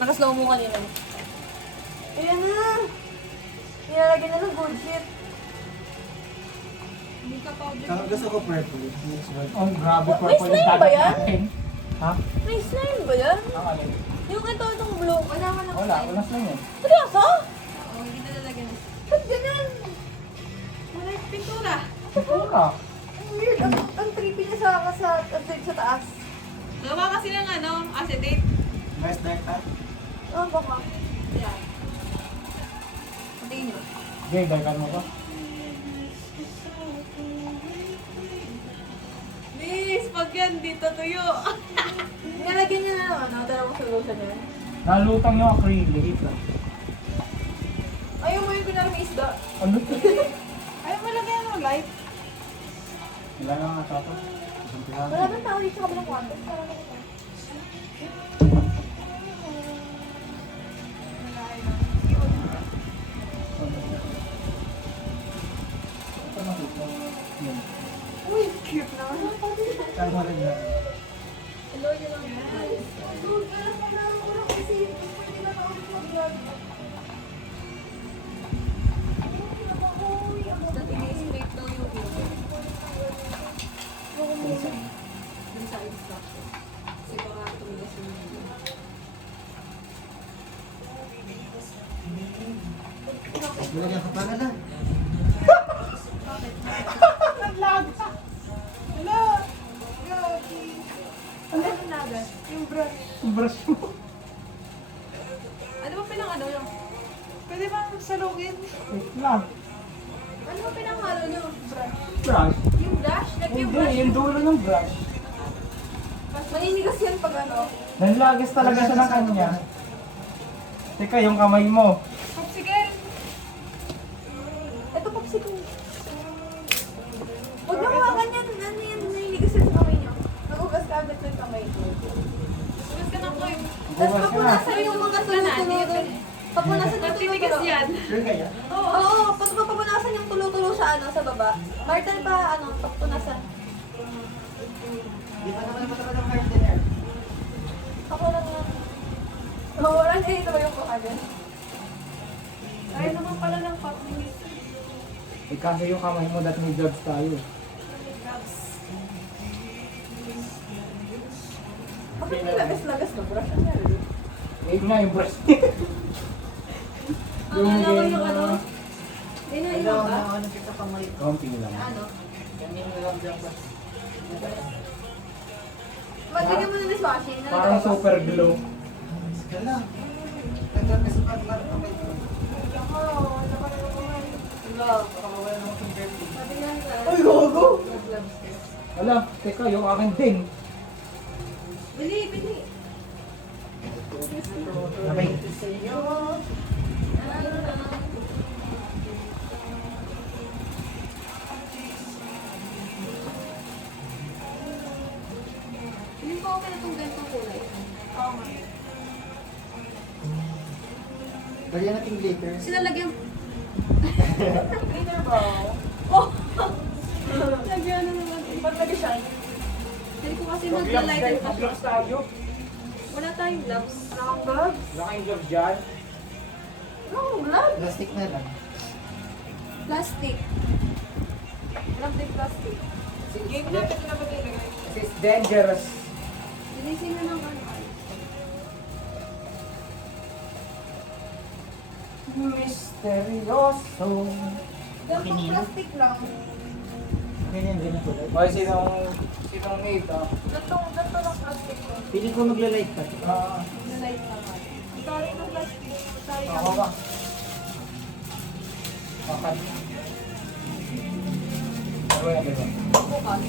Naka-slow mo kanina. Ayan na. Nilalagyan na ng good shit. Hindi ka powder. Ang gusto ko purple. Oh, grabe May purple slime yung ba yan? natin. Ha? May slime ba yan? Ang alin? Yung itong blue. Wala ka ng Wala, slime. wala slime yan. Seryoso? Oo, hindi na lalagyan. Ba't ganyan? Wala yung pintura. Pura. Ang weird. Ang creepy niya sa taas. Gawa kasi ng acetate. Mas dark hat. Oh, baka. Yan. Patayin nyo. Okay, dahikan mo ba? Miss, pag yan, dito tuyo. Nilalagyan niya na ng dalawang solution yan. Nalutang yung acrylic. Ayaw mo yung pinarang may isda. Ano to? Ayaw mo lagyan ng light. Wala na nga tapos. Wala bang tao dito sa kabilang kwarto? Parang ako. Uy, cute na. Kaya mo rin yan. Hello, yun lang. Dude, parang kailangan ko lang kasi hindi na ako mag-vlog. Dati na-scrape daw yung video. Dun sa instruction. Kasi baka tumigas yung video. Nilagyan ka pa na lang. Ano yung nagas? Yung brush. Brush mo. Ano ba yung? Pwede bang salugin? Wait lang. Ano ba pinanghalo nyo? Brush. Brush. Yung brush? Like yung Hindi, brush? yung dulo ng brush. Maninigas yan pag ano. Nanlagis talaga siya ng kanya. Teka, yung kamay mo. Popsicle! Ito popsicle. Huwag na hawakan yan. Ano yan? Naninigas yan sa kamay nyo. Nagugas ka agad ng kamay ko. Sumas ka ng coin. Tapos Nagugas ka na. papunasan yung mga tulo-tulo doon. Papunasan yung Matitigas tulo-tulo. yan. Sure kaya? Oo, pag papunasan yung tulo-tulo sa sa baba. Martel ba papunasan? Di pa naman matagal ng partner. Ako lang yan. Oo, wala kayo ito ba yung kukagan? Kaya naman pala ng pop minis. Eh kasi yung kamay mo that may gloves tayo. Bakit may lagas-lagas na brush? Ano yan? Eh nga yung brush. Ang alam ko yung ano? Yun na Ano, yung ba? ano kita kamay. Konti lang. Ano? Ganyan lang dyan ba? Maglagyan mo na dishwashing. Parang super glue. Ka lang. Nagdaan ka sa pagmar kamay ko. Ako, wala pa rin ako man. Wala, baka mawala naman kung dirty. Sabi nga sa... Ay, gogo! Gloves ka. Wala, teka, yung akin din. Bili, bili. Sabay. Hindi pa okay na itong ganitong kulay. Oo nga. Lagyan natin glitter. Sinalagyan. Glitter ba? Oh! Lagyan na naman. Pag nag-shine. Hindi ko kasi mag-lighter pa siya. Mag-gloves tayo. Wala tayong gloves. Wala kang gloves? Wala kayong gloves dyan. Wala kang gloves? Plastic na lang. Plastic. Walang big plastic. Game natin na ba nilagay? Kasi it's dangerous. Linisin na ng ano. Misteryoso. Ganitong plastic lang. Ganyan, ganyan ko. Hoy, sinong mate ah? Ganito lang plastic ko. Pili ko magla-light pa. Light naman. Sorry ng plastic. Sorry Ako ba? Makan. Ano yan, diba? Bukas.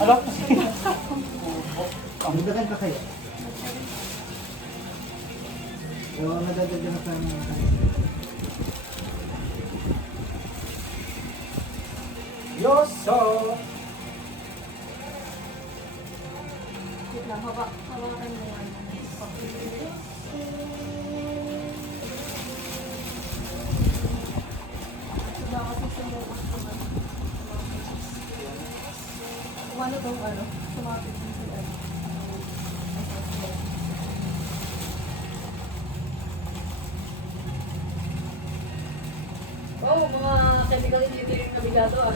Ano? Magdagan ka kaya? Oo, nadadagyan pa niya. Yoso! Wait lang, hawakan mo nga. kasi sa mga ano tong ano, sumapit din sila. Oh, mga chemical engineering na bigado ah.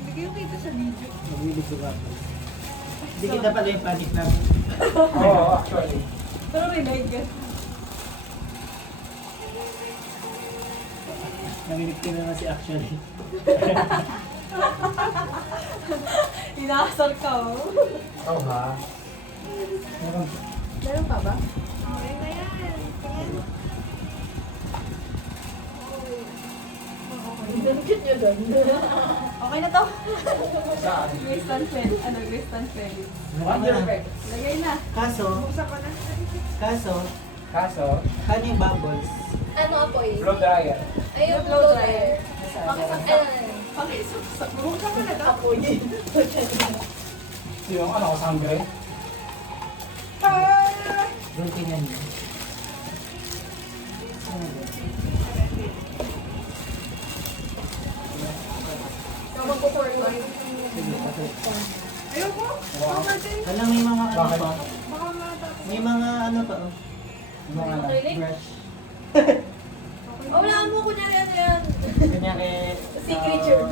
Hindi kayo kita sa video. Nagbibigyo ka. Hindi kita pala yung project namin. Oo, actually. Pero rinig. Nanginig ka na si actually. Inaasar ka oh. Oo ha. Meron. Meron pa ba? Okay na yan. Tingnan. Dinukit niyo doon. Okay na to. Saan? Graceland Fel. Ano, Graceland Fel. Perfect. Lagay na. Kaso, Buksan ko na. Kaso, kano yung bubbles? Ano apoy? blow dryer. Ay, yung Blow blow dryer. dryer. Pakisaksak. Pakisaksak. Buksan ko na to. Apoy. Yung ano, sangre. Doon tingnan niyo. Tawag ko for one. Sige, kasi. Ayoko. Wow. Alam, may mga ano Bakit? pa. Baka matapos. May mga ano pa. Oh. Mga ano. Acrylic? Brush. Oh, wala mo kunyari ano yan. Ganyan kay... Sea creature.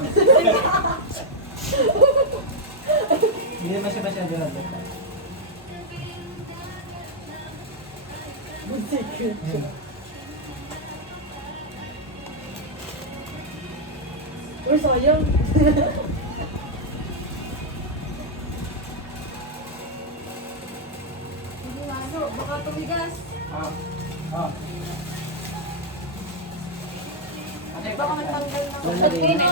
Hindi naman siya masyado halata. Uy, sayang. Hindi maso. Baka tumigas. Ah. Ah. Baka matanggal na. Wala rin. Nagpino.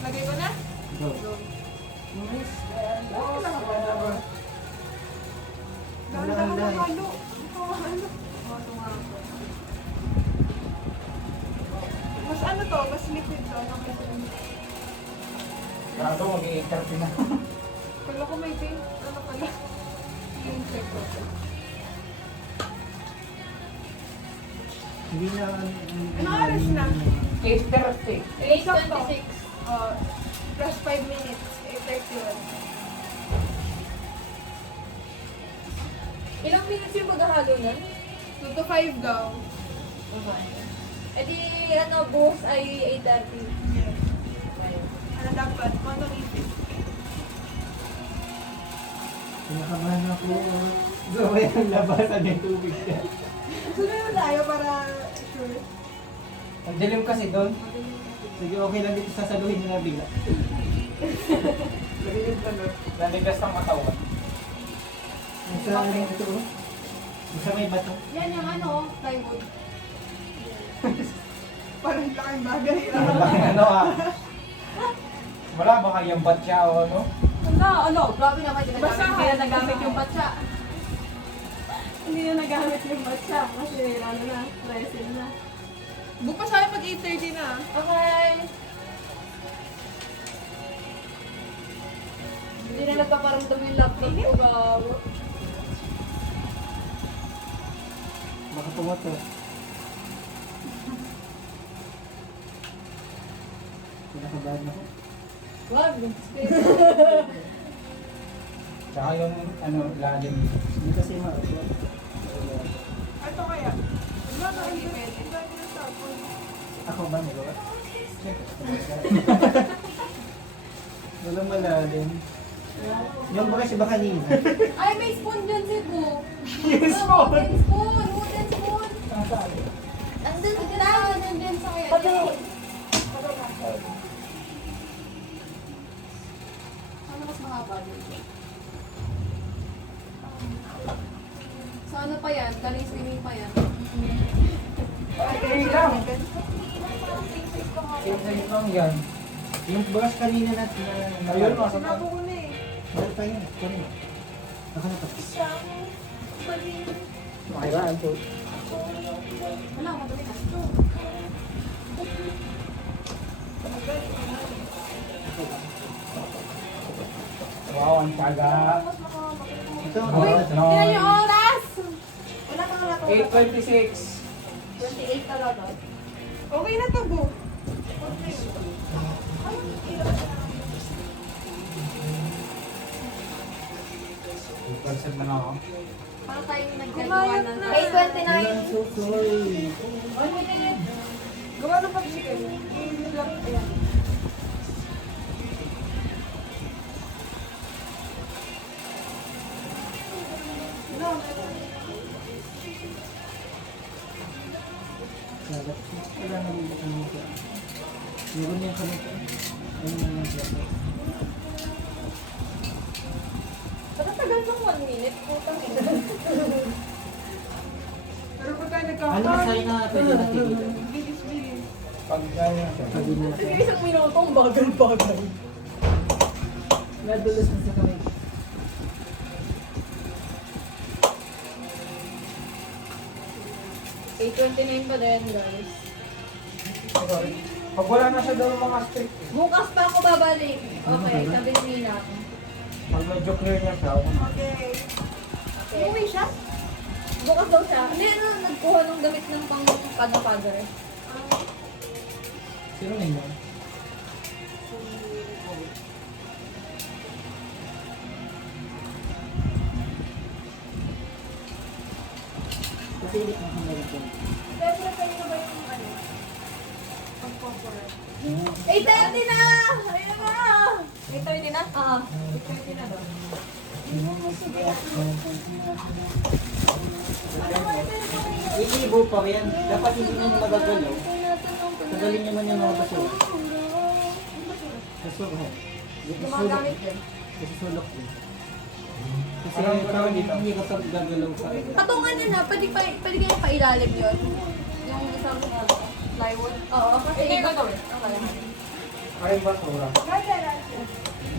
Lagay ko na? Go. Dahan-dahan Wala, na halo. Halo. Mas ano to? Mas liquid to. Ano kaysa yung... Gago, mag-i-interview na. Kala ko may paint. Ano pala? Yung check ko. Hindi na... Ano oras na? 8:30. 8:26. Plus 5 minutes. 8:31. Ilang minutes yung maghahalo na? 2 to 5 daw. Eh di, ano, buhos ay 8:30. Yes. Ano dapat? Ano ipis? Pinakabahan ako. Gawin ang labasan ng tubig niya. Sunod na tayo para sure. Ang dilim kasi doon. Sige, okay lang dito sasaluhin niyo na bigla. Nanigas ng katawan. Ang sa ano ito, oh. Ang sa may bato. Yan yung ano, plywood. Parang laking bagay. Ano ah. Wala ba kayang batya o ano? Ano, grabe naman. Hindi Basahan. na nagamit yung batsa. Hindi na nagamit yung batsa. Kasi ano na, resin na. Bukas tayo pag 8:30 na. Okay. Hindi na nagpaparamdam yung laptop ko, gawa. Baka pumoto. Pinakabahan ako. Wag. Tsaka yung ano, lalim. Hindi kasi mausap. Ito kaya. Wala na, hindi pwede. Dami na tapon. Ako ba nagawa? Walang malalim. Yung brush ba kanina? Ay, may spoon dyan si Bu. Yung spoon? Wooden spoon. Wooden spoon. Andun sila. Nandun sa kaya. Ano mas mahaba dito? So ano pa yan? Galing swimming pa yan. Okay lang. Same lang yan. Yung brush kanina natin na... Ayun, nasa Sinabi ko na eh. Meron pa yun. Kanina. Ako na tapos. Makailan to. ang tiyaga. Ito, Uy, ito. tingnan yung oras! Wala kang nga 8:26. 28 talaga. Okay na to, Bu. Percent na ako. Para tayong nagkagawa nagkagawa ng- ng... 8:29. I'm so sorry. Gawa ng pag-chicken. Ayan. Wala na rin ako nito. Meron yung kami. Ayun na lang siya. Pagkatagal ng 1 minute, putang ina. Pero pag tayo Ano nagkakaroon, masaya na pwede na tigil? bilis-bilis. Pag ganyan siya. Pag na Sige, isang minutong bagal-bagal. nadulas na sa kamay. $8.29 pa din, guys. Sorry. Pag wala na siya daw mga strict. Bukas pa ako babalik. Okay, sabi ni Nina ako. Pag medyo clear na siya, ako na. Okay. Okay. Umuwi siya? Bukas daw siya. Hindi, nagkuha ng damit ng pang father. Sino na yun? Kasi hindi na kami rin. Pero kayo na ba yung ano? Pag-corporate. 8:30 na! Ayun na! 8:30 na? Ah. 8:30 na daw. Iibo pa yan. Dapat hindi na niya magagalaw. Tagalin naman yung mga baso. Baso ko. Gumagamit din. Kasi sulok din. Kasi Parang gagawin dito. hindi ka pag gagalaw sa Patungan niya na, pwede kaya pailalim yun. Yung isang plywood. Oo, kasi Ito yung gagawin. Ay, basura.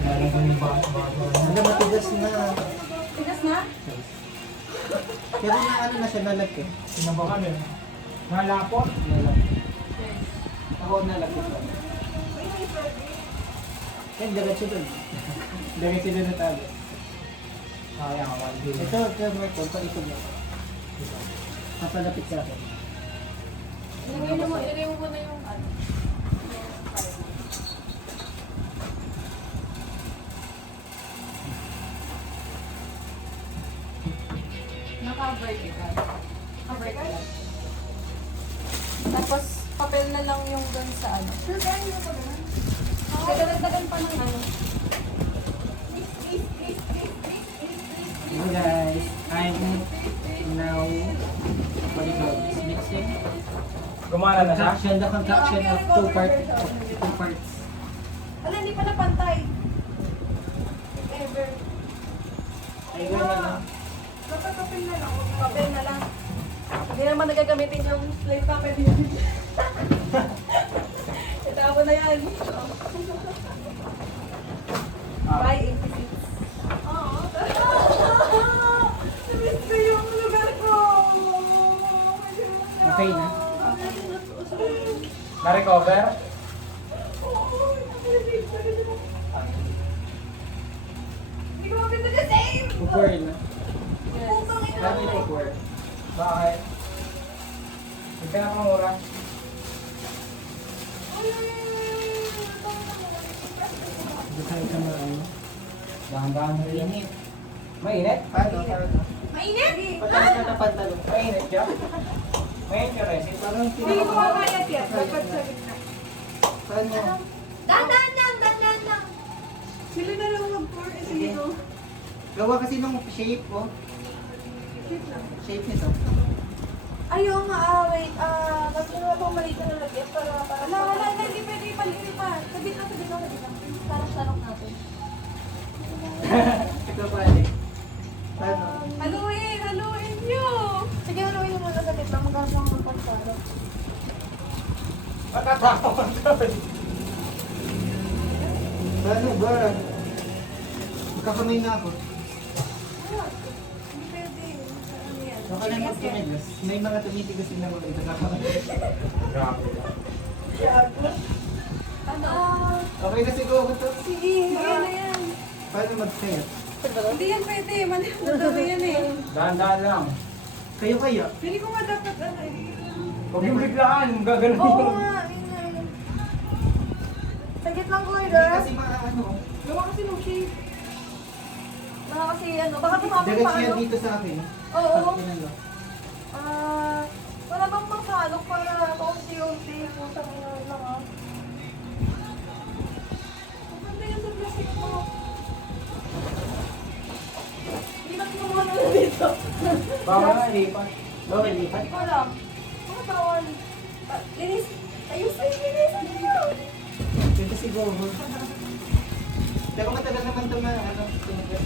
Ano matigas na. Tigas na? Pero na ano na siya nalagkit. Sinabakan eh. Nalapot. Nalagkit. Ako nalagkit. Eh, diretso doon. Diretso din na tayo. Kaya ka, 1 day. Ito, Marco, paikot mo. Papalapit sa akin. Ilagay mo muna yung ano. Naka-cover ka. Cover ka? Tapos, papel na lang yung dun sa ano. Sure, kaya nyo pa naman. Dagan pa ng ano. Hello guys, I'm now mixing Gumana na siya? the contraction of two parts. Wala, hindi pa napantay. If ever. Ay, gano'n na. Dapat papel na lang. Papel na lang. Hindi naman nagagamitin yung plain papel yun. Itapo na yan. Bye, 86. Oo. Namiss ko yung lugar ko. Okay na? Na-recover? Hindi ko mapinto na save! Upor na. Putang ina. Kami na upor. Bakit? Huwag ka na pangura. Bukay ka na ano. Dahan-dahan na init. Mainit? Paano? Mainit! Pataas ka na pantalon. Mainit siya? Mainit yung resin. Parang Hindi ko makakayat yan. Dapat sa gitna. Paano? Dandan lang. Sila na lang mag-pour. Sige ko. Gawa kasi ng shape oh. Shape nito. Ayaw nga, wait. Mas ginawa pang maliit na lalagyan para Wala, hindi pwede ipaliit pa. Sabit na. para sarap natin. Ikaw pala. Paano? Haluin nyo! Sige, haluin mo muna sa gitna. Magkasang magpansarap. Matatakot ka. Paano ba? Magkakamay na ako. Hindi pwede. Ano yan? Baka lang magtumigas. May mga tumitigas din ako ito kakamay. Grabe. Ano? Okay na siguro to. Sige, na yan. Paano mag-kaya? Hindi yan pwede. Mali na daw yan eh. Dahan-dahan lang. Kayo kaya? Pili ko nga dapat ano eh. Huwag yung biglaan, gaganon. Oo nga, yun nga yun. Sagit lang ko, Hindi Ida. kasi mga ano. Gawa kasi nung shape. Baka kasi ano, baka tumapit pa Diretso yan ano. dito sa akin. Oo. Pag pinalo. Wala bang pangsalok para paunti-unti po sa mga lang ah. Maganda yan sa plastic mo. Hindi na kumuha na dito. Baka nga, lipat. Okay, lipat. Ikaw lang. Mga tawal. Linis. Ayos ay linis. Ano yun? Ito siguro. Pero matagal naman ito na ano. tumagal.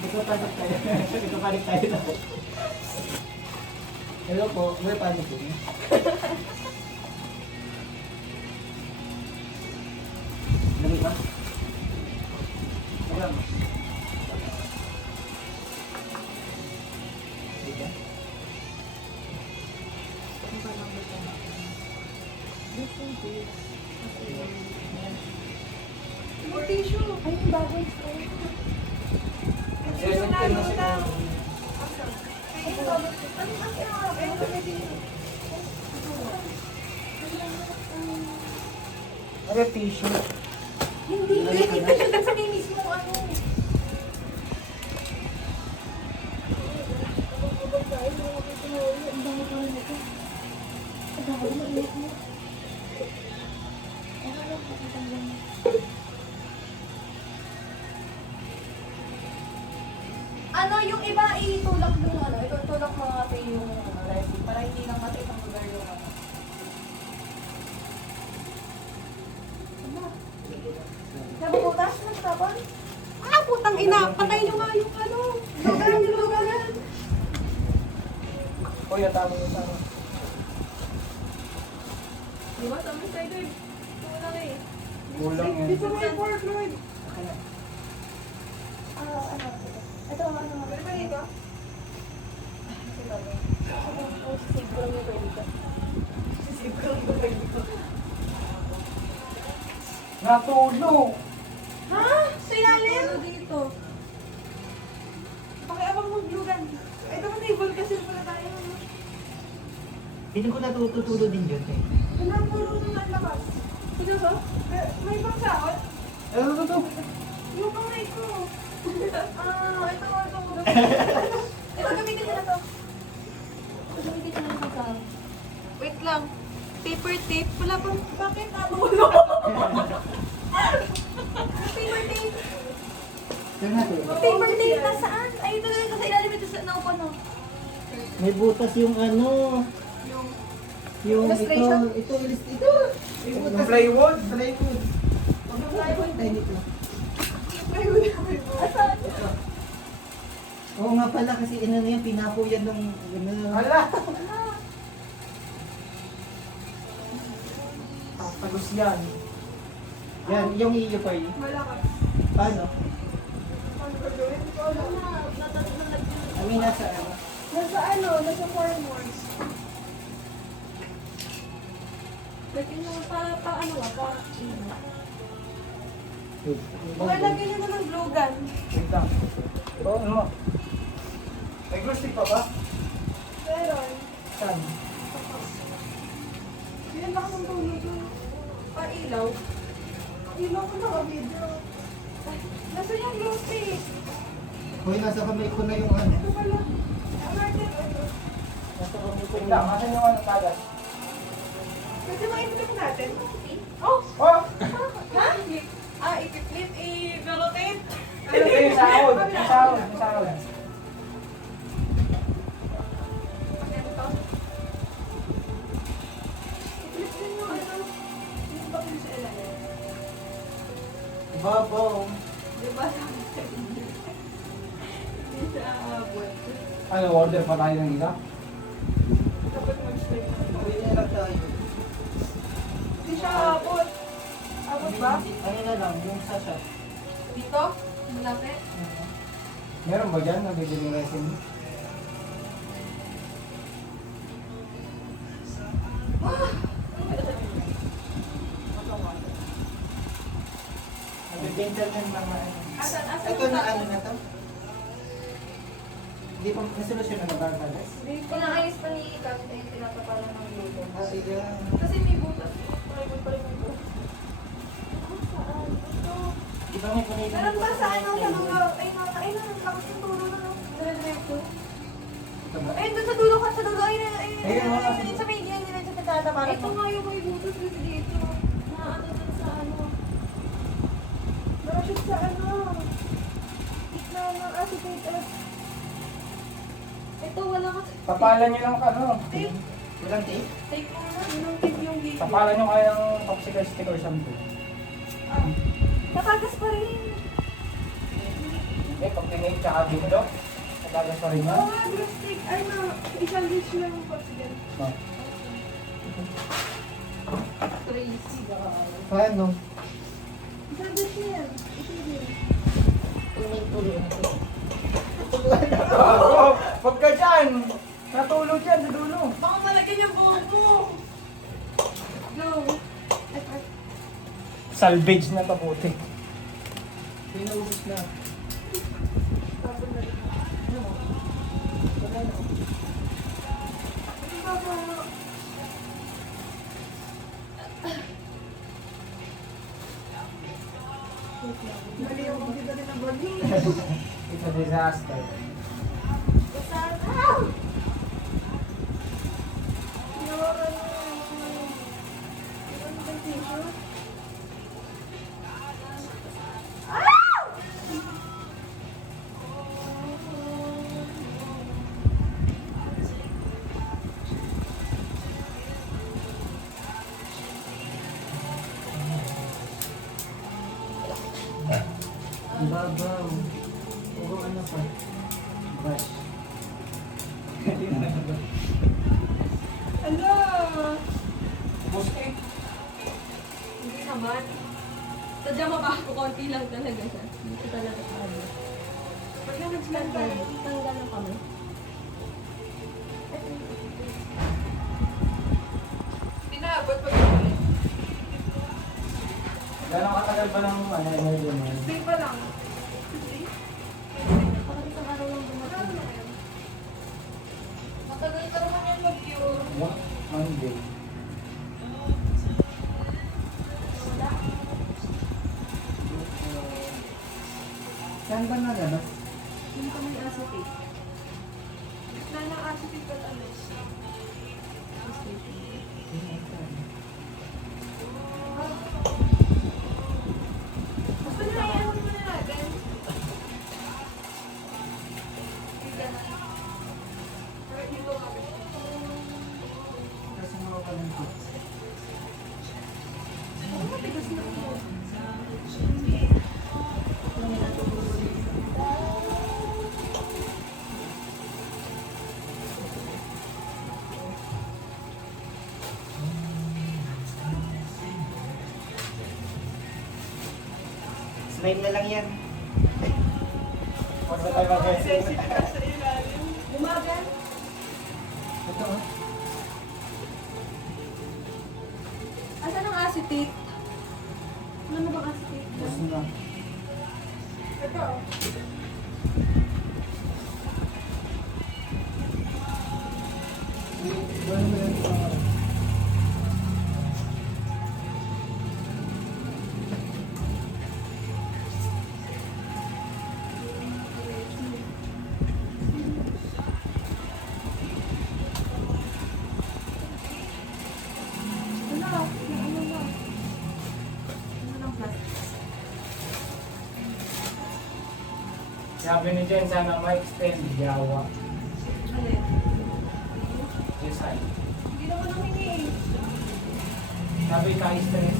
Dito panik tayo. Dito panik tayo na. Hello po, may panik po. Dami ba? Wala mo. Dito? May tissue. Ay, yung bagay. Session na siya. Ano tissue? Hindi, hindi ka siya sa mismo ano. Ano yung iba itulak yung ano, itutulak mga natin yung ano, resin para hindi lang natin ang lugar yung ano. Nabubutas? Nagtapon? Ah, putang ina. Patay nyo nga yung ano. Lugaran yung lugaran. Kuya, tama yung tama. Di ba? Tama sa'yo doon. Kulang eh. Kulang yan. Dito mo yung pork, Lord. Ano? Ito, ano? Pwede ba dito? Siguro yung pwede ka. Natulog! Ha? Sa ilalim? Ano dito? Pakiabang mag-glugan. Ito mo table kasi pala tayo. Hindi ko natutulo din yun eh. Wala puro nung naglakas. Ito ba? May pangsahot? Ano to? Yung kamay ko. Ito. Ito, gamitin ko na to. Ito, gamitin ko na to sa... Wait lang. Paper tape? Wala pang... Bakit? Natulog. Paper tape. Saan natin? Paper tape na saan? Ay, ito sa ilalim ito sa naupo, no? May butas yung ano. Yung Illustration? ito. Yung plywood? Plywood. Plywood tayo dito. Asan? Oo nga pala kasi ano yan, pinapo yan nung ano. Hala! Tagos yan. Yan, yung iyo pa yun. Malakas. Paano? Paano ka gawin? Ikaw lang. Kami nasa ano. Nasa ano? Nasa farmers. Lagyan nyo pa ano nga, pa... Wala, lagyan nyo na ng glue gun. Wait lang. Oo, ano? May glue stick pa ba? Meron. Saan? Yan baka ng tulog yung pa-ilaw. Ilaw ko naka-video. Nasa yung glue stick? Hoy, nasa kamay ko na yung ano. Ito pala. Ang Martin, ito. Nasa kamay ko Wait na. lang, asan yung ano tagas? Pwede ma-i-flip natin. Oh! Oh! Ha? I-flip, i-rotate. Ito yung sahod. Yung sahod. Yung sahod. Ganito. I-flip din yung ano. Yung bakit sa ilalim. Babaw. Diba sabi sa inyo? Hindi siya aabot. Ano, order pa tayo ng isa? Dapat mag-slide na. Uwi na lang tayo. Hindi siya aabot. Abot ba? Ano na lang, yung sasha. Dito? Malapit? Meron ba dyan? Nabibiling resin? Gentleman mga ano. Asan Ito na ano na to? Hindi pa nasolusyon na ba balas? Pinaayos pa ni Captain, tinatapalan ng luto. Ah, iya. Kasi may butas. Palagot pa rin yung butas. Di ba may panay Meron ba sa ano, sa dulo? Ay, lakas yung dulo na, no? Diretso. Ito ba? Ay, doon sa dulo ka, sa dulo. Ay, Ayun, mga- sa media, hindi na siya tinatapalan. Ito nga yung may butas kasi dito. Na ano dun sa ano. Marasyon sa ano. Gitna ng acetate. Ito wala ka. Tapalan nyo ng ano. Walang tape? Take mo na. Yung tip yung video. Tapalan nyo kaya ng popsicle stick or something. Nakagas pa rin. Eh, pag tinake tsaka video, nagagas pa rin yan. Oo nga, blue stick. Ay na, isang dish lang yung popsicle. No. Crazy guys. Paano? Isang dish yan. Ito din. Oh, wag ka dyan! Natulog dyan sa dulo. Baka malagyan yung buhok mo. Go. Salvage na pabuti. Pinaubos na. Mali yung magkita din ng body. It's a disaster. Saan? Ow! Nawala na. Ano ba yung tissue? Ang babaw. Puro ano pa? Brush. Ano? Buski. Hindi naman. Sadya mabaho, konti lang talaga siya. Dito talaga tayo. Pag na nag-tanggal, tanggal lang kami. Pinaabot pag ulit. Gano'ng katagal pa lang ano, energy mo? Stay pa lang. Stay? Baka isang araw lang dumating. Matagal ka naman yan mag-cure. Monday. Saan ba nalabas? Hindi kami acetate. Gitna ng acetate at ano siya. Gusto niyo na yan muna natin? Bigyan na. Pero dito kami. Kasi mga pa ng tips. Ano matigas na ito? Slime na lang yan. Huwag na tayo mag-guess. Sensitive ka sa ilalim. Umagan? Ito oh. Asan ang acetate? Ano bang acetate? Gusto na. Ito. Ano? Ano na? Ano ng plastic? Sabi ni Jen, sana ma-extend Jawa. Alin? Yes, ay. Hindi naman ang hinihin. Sabi ka-stress.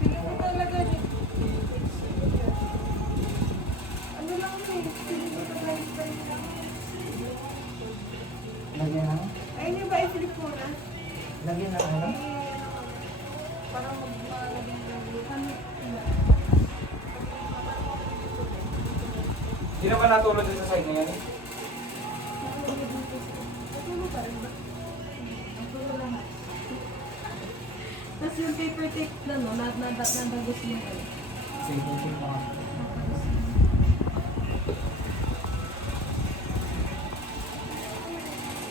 Tingnan mo talaga eh. Ano lang eh. Tingnan mo sa lifestyle lang. Lagyan na. Ayun yung ba i-flip mo na? Lagyan na ano? Parang mag-malagyan lang. Ano? Hindi naman natulog din sa side na yan. Tapos yung paper tape na no, nadagos mo ano. Sige, sige mga.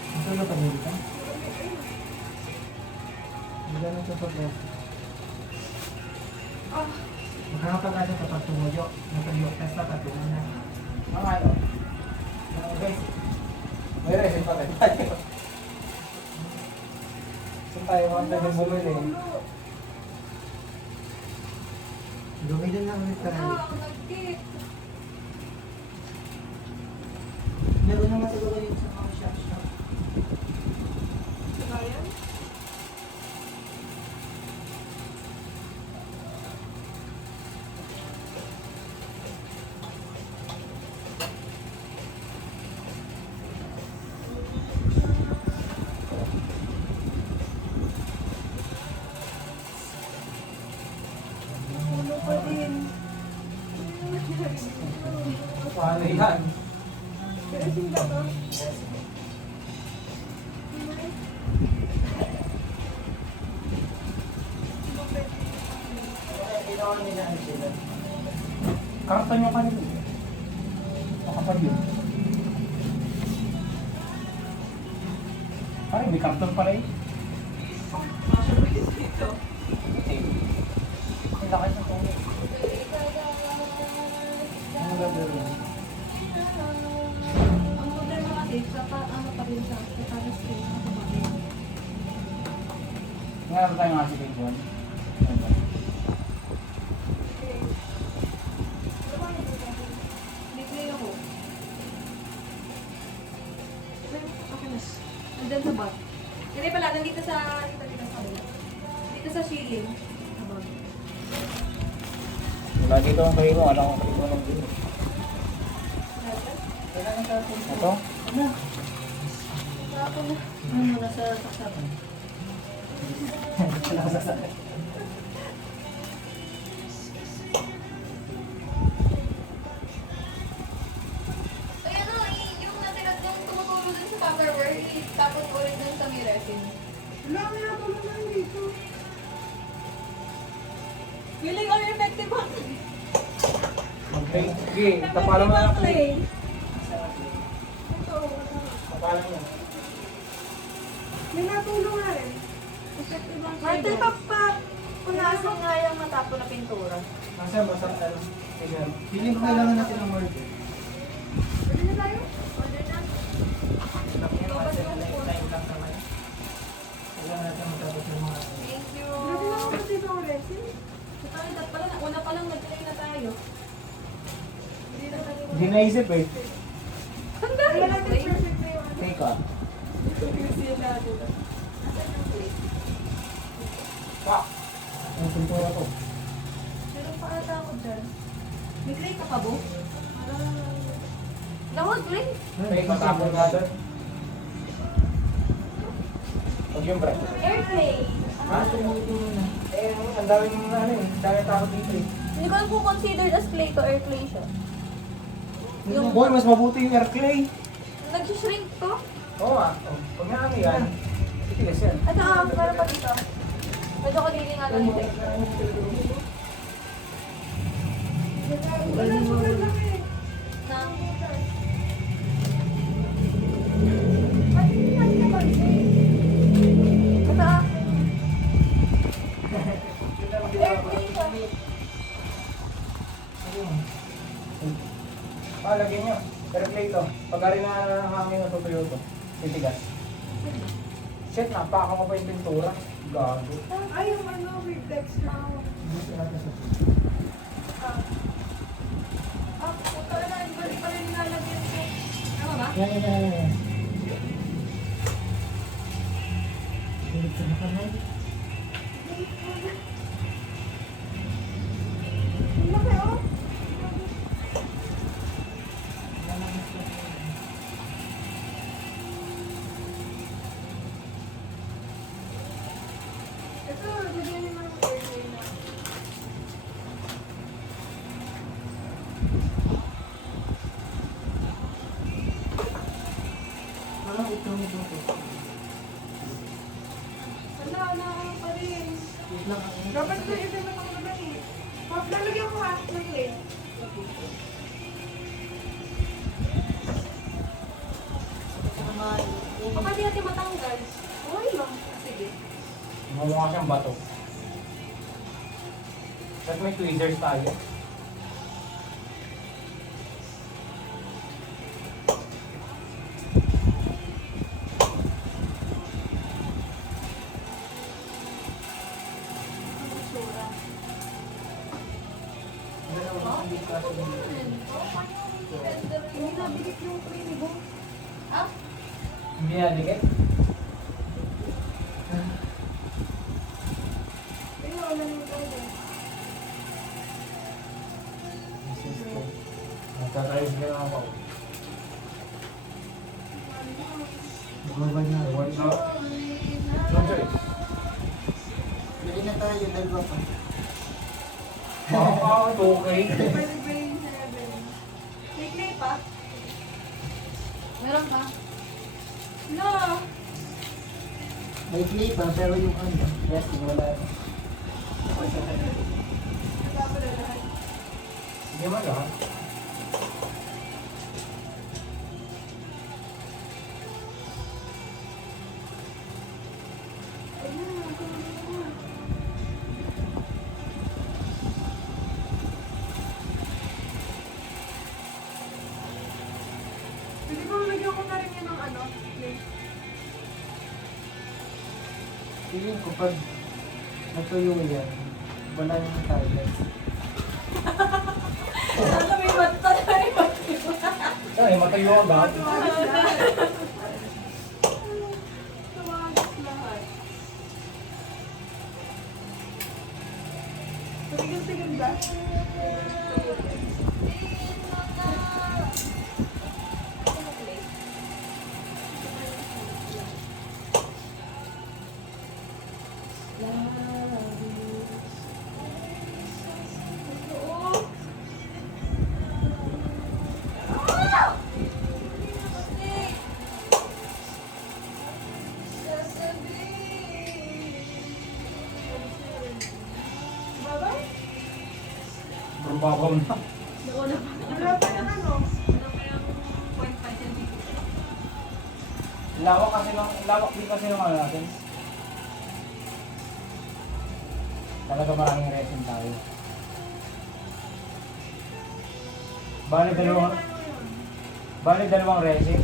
Ito na pag-ibig ka? Hindi ganun sa pag-ibig. Makakapag-ano kapag tumuyo. Napag-ibig test na patuloy na. Mga ano? Mga guys. May resin pa tayo. Saan tayo mga tayo bumili? Lumidan na ulit tayo. nag-tip. Meron naman siguro yun sa mga shop. Bayan? Ulo pa din. Paano yan? Kasi ba to? Ginawa nila ang sila. Karton yung kanila. Makapag yun. Ay, may karton pala eh. Ang laki ng kong. Ano gagawin? Ang modern mga tape, sa ano pa rin siya, sa para screen na kumakain. Ngayon tayo nga si Big One. Niklay ako. Okay na. Andyan sa bag. Hindi pala, nandito sa kabila. Dito sa ceiling. Sa bag. Wala dito ang kayo mo. Alam ko kayo mo ng dito. Wala nang karton. Ito? Ano? Ano na sa saksakan? Wala sa sakit. Ay, ano, yung natilag yung tumutulo dun sa Tupperware, tapos ulit dun sa may resin. Wala, may natulog na dito. Feeling all effective ako. Mag-play. Sige, tapalan mo na lang. Play. Tapalan mo. May natulong nga rin. Effective ang Martel, punasan nga yung matapon na pintura. Nasa basta ano. Sige. Feeling ko kailangan natin ng word. Pwede na tayo? Order na. Laki yan, kasi time lang naman. Kailangan natin matapos yung mga... Thank you. Grabe lang ako dito ang resin. Sa tayo, pala, una pa lang nag-try na tayo. Hindi na tayo. Hindi naisip eh. Ang dami natin perfect na yung ano. Take ah. Ito yung sila dito. Pak! Ang pintura ko. Meron pa ata ako dyan. May clay ka pa, Bo? Lahod, Glenn. Take matapon nga doon. Huwag yung brush. Airplay. Ha? Eh, ang daming ano eh. Ang daming tao dito eh. Hindi ko po considered as clay to airplay siya. Yung- Boy, mas mabuti yung air clay. Nag-shrink to? Oo ah. Oh, pag nga ano yan, titigas yan. At saka, meron pa dito. Medyo ko din nga lang ito. Wala, sobrang laki. Na, ito ah. Airplay siya. Ah, lagyan nyo. Air clay to. Pag rin na hangin na tutuyo to, titigas. Shit, napaka mo pa yung pintura. Gago. Ay, yung ano, reflex na. Dito natin sa... Puto na, di ba pala nilalagyan ko? Tama ba? Yan. Dito na kami. Ang laki, oh. Ito, lagyan niyo ng airplay na. Parang ito mo ito. Wala na. Wait lang. Dapat ito yung iba ng naman eh. Pag lalagyan ko ha, ng clay. Baka di natin matanggal. Okay lang. Sige. Mumukha siyang bato. Tapos may tweezers tayo. Ang sura. Hindi nabigit yung cream mo. Ah? Hindi na dikit. Pero wala naman tayo. Magtatry sila ng ako. Bumaba na. One na. No choice. Bili na tayo, dalawa pa. Makakakot, okay. Pwede ba yung 7? May clay pa? Meron pa? No! May clay pa, pero yung ano, resting wala. Nagkapala lahat. Hindi man lahat. Ayun, tuloy na. Pwede ba lagyan ko na rin yan ng ano? Clay? Feeling ko pag natuyo yan, wala yung toilet. Sana may mata na may Ay, matayo agad. Tumagas lahat. Tumagas lahat. Tigil-tigil ba? Babay? Bababam na. Nauna pa. Wala pa yung ano? Ano kayang 0.5 cm? Lawak din kasi ng ano natin. Talaga maraming resin tayo. Bali dalawang resin.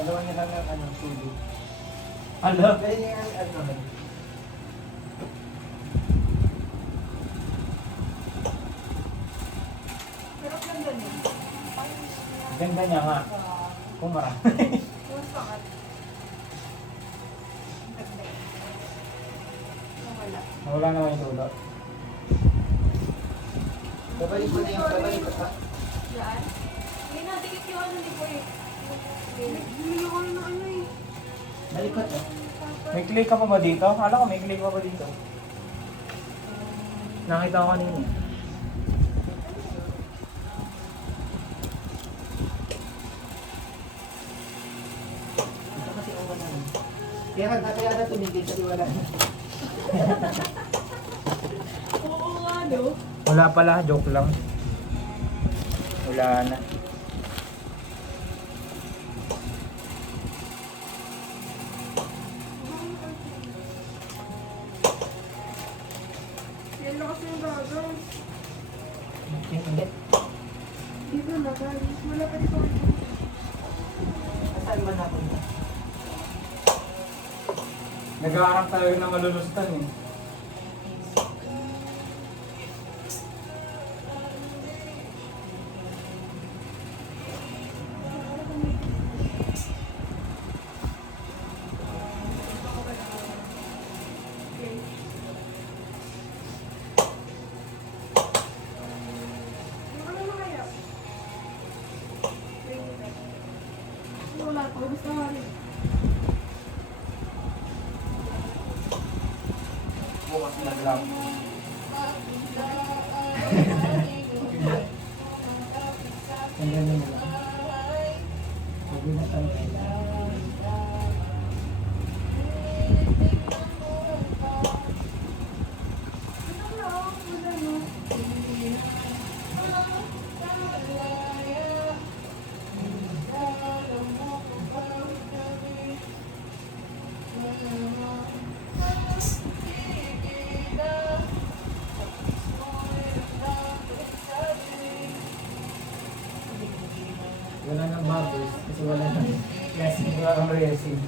Dalawa niya lang ng ano, tubig. Ano? Kaya yung ano, Pero ang ganda niya. Ganda niya nga. Kung marami. Mas pangat. Ang ganda. Nawala. Wala naman yung tulo. babalik mo na yung babalik pa. Yan. Hindi na, dikit yung ano ni Boy. Bumili ko na ng ano eh. Balikot eh. May clay ka pa ba dito? Akala ko may clay pa ba dito? Nakita ko kanina. Ito kasi wala na. Kaya na tumigil kasi wala na. Oo nga, no? Wala pala, joke lang. Wala na. Yan lakas yung gagal. Hindi. Dito na guys. Wala pa dito. Saan ba natin? Nag-aarap talaga ng malulustan eh. Okay. Yung ano na kaya? Wala pa. Gusto nga rin. Bukas na lang. Ang ganda nila. Sabi na tayo. Wala nang bubbles kasi wala nang resin. Wala kang resin.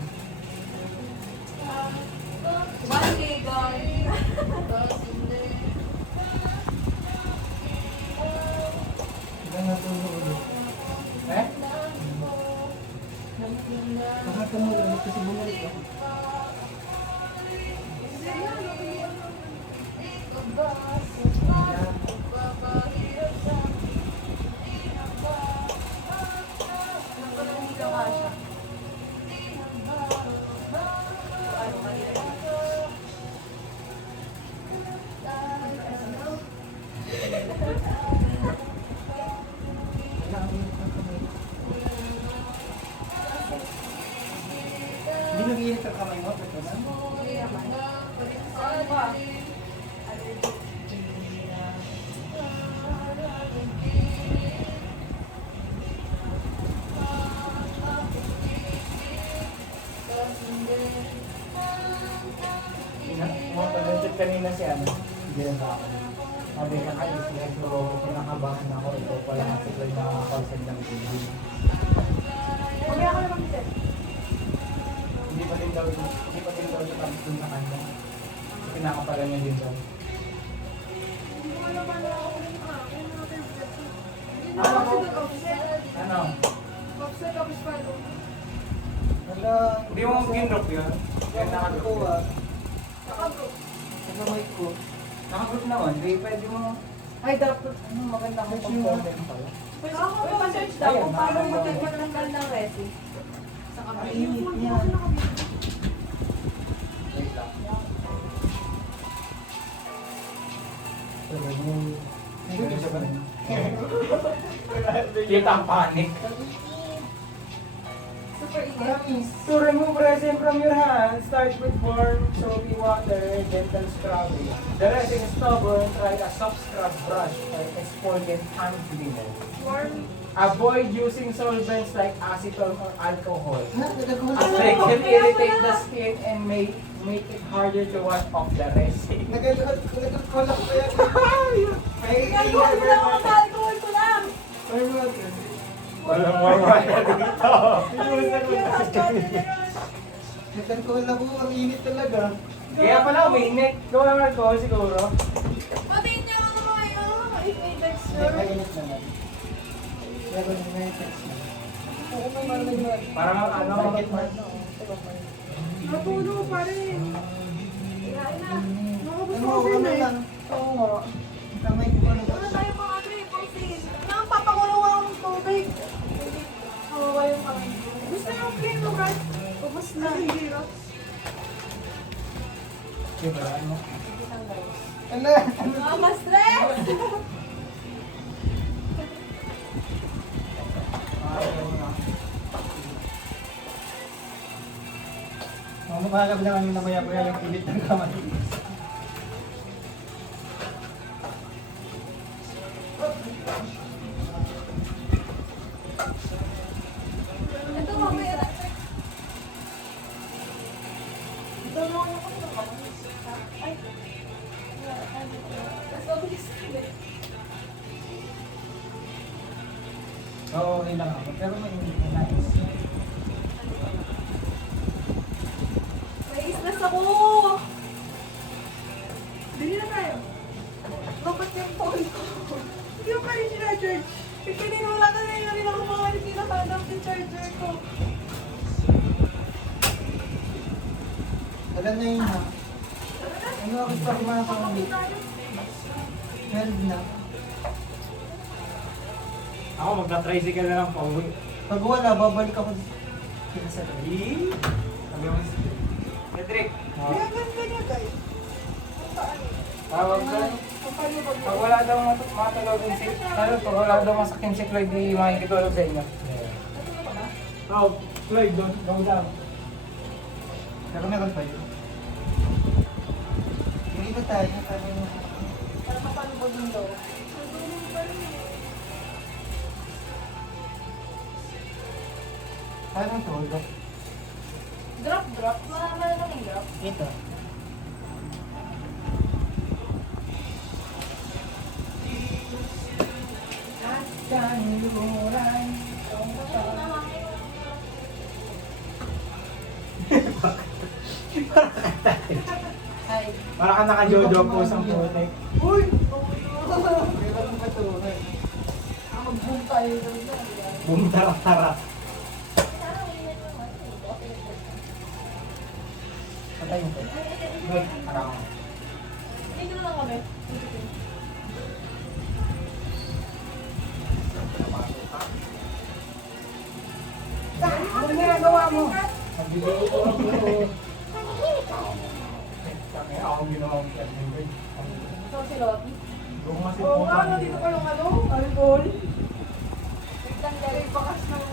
1K, guys. Ilan na tulog ulit? Eh? Bakit tumulog ulit kasi bumalik ako? Hindi nag-iinit ang kamay mo? Ito na? Ano ba? Pumunta kanina si ano? Hindi na sa akin. Sabi kakainis niya, so kinakabahan ako. Ito pala kasi ko yung nakakonsent ng TV. Mamaya ako naman din. Hindi pa din daw ito tapos dun sa kanya. Pinakapala niya din daw. Hindi ko alam ano ako rin Hindi na Ano? ako nag-offset. Ano? Offset tapos pa ito. Wala. Hindi mo ginrop yun? Yan nakagroup yun. Naka-group. Nakamay ko. Nakagroup naman, di pwede mo... Ay, dapat, ano, maganda kung pag-comment pala. May pa-search daw kung paano matanggal ng resin. Sa kamay. Mainit yan. Wait lang. Kita ang panic. Super init. To remove resin from your hands, start with warm soapy water, gentle scrubbing. The resin is stubborn, try a soft scrub brush or exfoliant hand cleaner. Warm. Avoid using solvents like acetone or alcohol. Nagagawa As they can irritate the skin and make it harder to wash off the resin. Nagagawa ko yan. Ay, Alcohol ko lang ako, alcohol ko lang. Walang mawala dito. Nagagawa na po. Ang init talaga. Kaya pala umiinit. Gawa ng alcohol siguro. Patiin niya ako kayo. If may Hindi, texture. mainit naman. Nagagawa na may text na. Parang ano, Natulo pa rin. Kaya na. Ano lang? Oo nga. Kamay ko ano ba? Wala tayo mga triple scene. Papakulong ako ng tubig. Hawawa yung kamay. Gusto niyo clean mo, Brad? Ubus na. Hirap. diba, ano? Ano? Mas-stress! Makakab lang kami na maya-maya yung init ng kamay. Ito mamaya na. Ito na ako Ay. Mas mabilis ka eh. Oo, okay lang ako. Pero mainit na nais. Nais-stress ako! Bili na tayo. Bakit yung phone ko? Hindi ko pa rin sinacharge. Pininiwala ka na yun rin ako mga hindi nakahanap yung charger ko. Alam na yun ha. Ano ako sa mga pamamit? Meron na. Ako magka-tricycle na lang pa uwi. Pag wala, babalik ako sa gabi. Sabi mo si Cedric. Kaya ganda niya guys. Tawag ka. Pag wala daw matulog yung pag wala daw masakyan si Clyde, di makikitulog sa inyo. Oh, Clyde, go down. Pero meron pa yun. Yung iba tayo, parang Para mapalubog yung daw. parang tulog. Drop. Wala lang yung drop. Ito. Ay. Para ka naka-jojo po sa putik. Uy! Meron pa tulog. Mag-boom tayo doon. Bumtara-tara. Patay mo to. Good. Parang Dito na lang kami. ano ginagawa mo? Nagbibigay ko ako. Kami ako ginawa ko sa Denver. Ito si Lottie. Gumasin Oo po nga, kami. dito pa yung alcohol. Wait lang, may bakas ng...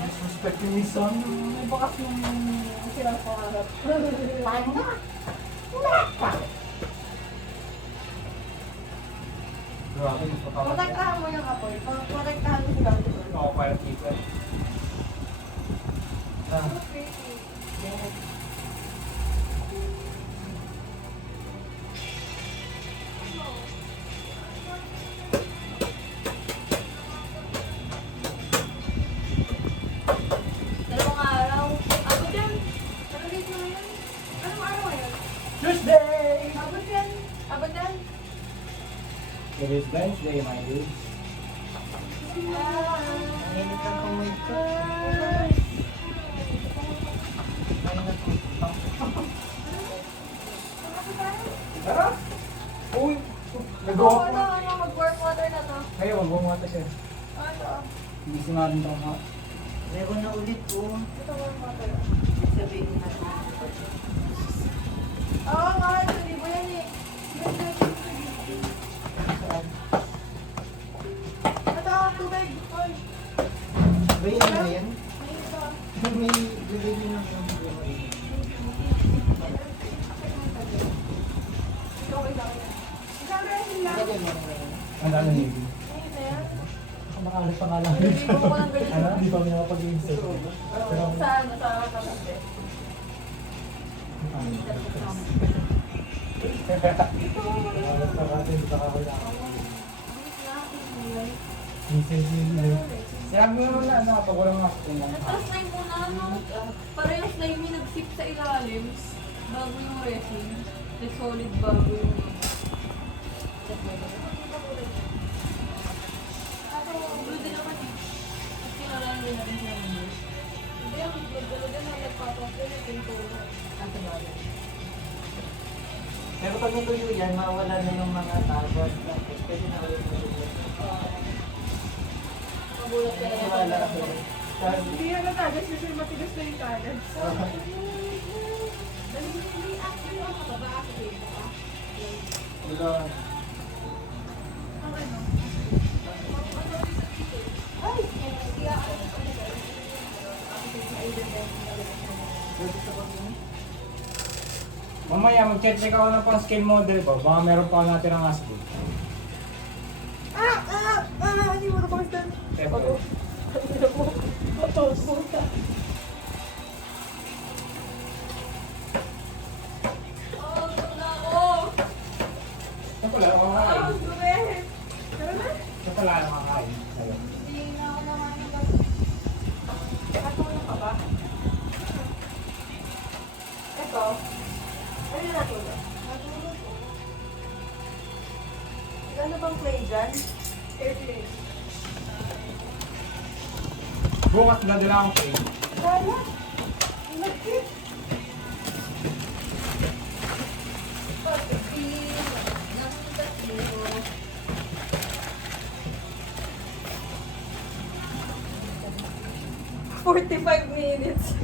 Disrespect yung mission. May bakas ng silang pangarap. Grabe, mas patawag. Protektahan mo yung apoy. Protektahan mo si Lottie. Oo, fire keeper. Ah. Dalawang araw. Abot yan. Nalagay ko na yan. Anong araw ngayon? Tuesday! Abot yan. Abot yan. It is Wednesday, my dude. Init ang kumoy ko. Tara! Uy! Oo, Nag-walk mag-work water na to. Kaya mag-walk siya. Ano? Hindi sinabi ito ha. Meron na ulit oh. Ito work water. Sabihin na. Oo nga, ito libo yan eh. Ito, tubig. Oy, Ba yun na yan? may ito. May bigay din ng Okay sa akin yan. Isang resin lang. Ang dami niyo. Ayun na yan. Makalit pa nga lang. Naliligo ko ng ganito. Ano? Hindi pa kami nakapag-insert. Sa ano, sa kapatid. Sinabi mo naman na ano, pag walang makakita lang. Tapos slime muna, no? Para yung slime yung nag-sip sa ilalim, bago yung resin. Like solid bago yung... Blue din naman eh. At kinalaman din natin siya ng blue. Hindi, ang blue talaga na nagpapapil yung pintura. Ang tabalan. Pero pag natuyo yan, mawala na yung mga tagas. Tapos pwede na ulit natuyo. Magulat ka na yan. Wala ko. Hindi yan natagas kasi matigas na yung kanan. Wala. Mamaya mag-check ako ng pang scale model ko. Baka meron pa ako natin ang asbo. Hindi mo na basta. Siyempre. Oh, wala ako! Saan pala ako makakain? Dumi. Tara na. Saan pala ako makakain? Sa'yo. Hindi na ako naman yung basta. Katulong ka ba? Ito. Ano na natulog? Natulog ko. Ano bang play dyan? Airplane. Bukas dadala akong cake. Kaya? Nag-tip. $45 minutes.